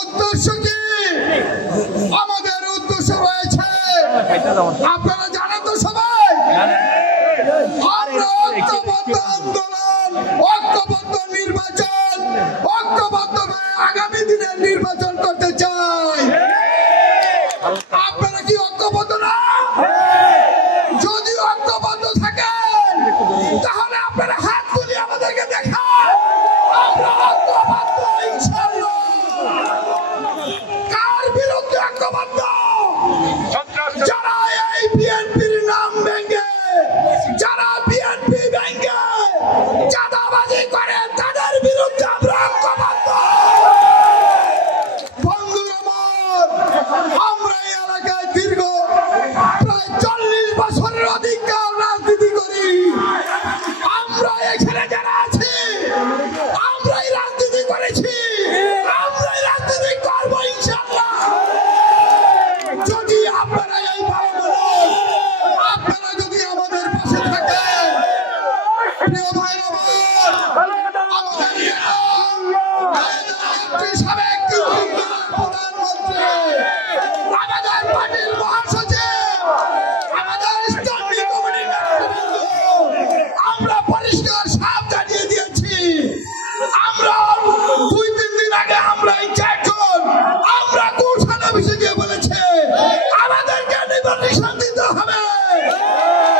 উদ্দেশ্য কি? আমাদের উদ্দেশ্য রয়েছে, আপনারা জানেন তো সবাই, আমরা ঐক্যবদ্ধ আন্দোলন, ঐক্যবদ্ধ নির্বাচন, ঐক্যবদ্ধ আগামী দিনের নির্বাচন করতে চাই। আপনারা কি ঐক্যবদ্ধ না? যদি ঐক্যবদ্ধ থাকেন তাহলে আপনারা হাত তুলে আমাদেরকে দেখান আমরা ঐক্যবদ্ধ ইনশাআল্লাহ। কার বিরুদ্ধে ঐক্যবদ্ধ? যারা এই বিএনপির নাম ভেঙে, যারা বিএনপি ভেঙে চাঁদাবাজি করে, তাদের বিরুদ্ধে আমরা ঐক্যবদ্ধ। বন্ধু আমার, আমরা এই এলাকায় দীর্ঘ প্রায় 40 বছরের অধিকার রাজনীতি করি। আমরা এখানে যারা আছি, আমরাই রাজনীতি করেছি, আমরাই রাজনীতি করবো ইনশাআল্লাহ। যদি আপনারা এই ভালো, আপনারা যদি আমাদের পাশে থাকেন, প্রিয় ভাই আমার, আমাদের সাবেক প্রধানমন্ত্রী, আমাদের পার্টির মহাসচিব, আমাদের স্ট্যান্ডিং কমিটির নেতৃবৃন্দ, আমরা পরিষ্কার সাপ জানিয়ে দিয়েছি। আমরা 2-3 দিন আগে আমরা এই 4 জন আমরা গুলশান অফিসে গিয়ে বলেছে আমাদেরকে নির্বাচন দিতে হবে।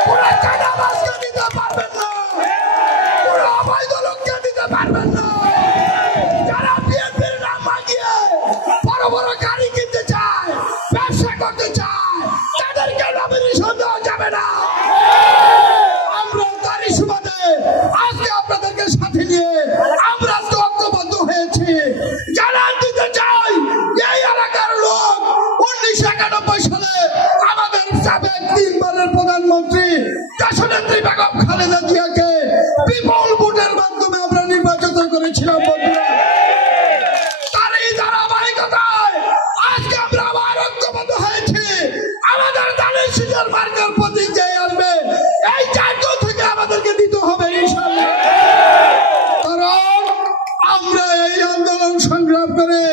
পুরো চাঁদাবাজকে দিতে পারবেন না, পুরো অবৈধ লোককে দিতে পারবেন না। যারা বিএনপির নাম ভাঙিয়ে বড় বড় গাড়ি কিনতে চায়, ব্যবসা করতে চায়, তাদেরকে নমিনেশন দেওয়া যাবে না। আমরা তারই সুবাদে আজকে আপনাদেরকে সাথে নিয়ে আমরা ঐক্যবদ্ধ হয়েছি। জানান দিতে চাই, এই এলাকার লোক 1991 সালে আমাদের সাবেক 3 বারের প্রধানমন্ত্রী দেশনেত্রী বেগম খালেদা জিয়াকে বিপুল ভোটের মাধ্যমে আমরা নির্বাচিত করেছিলাম। বন্ধুরা, তারই ধারাবাহিকতায় আজকে আমরা আবার ঐক্যবদ্ধ হয়েছি। আমাদের দলের সিজার মার্কার প্রতীক যে আসবে, এই 4 জন থেকে আমাদেরকে দিতে হবে ইনশাআল্লাহ। কারণ আমরা এই আন্দোলন সংগ্রাম করে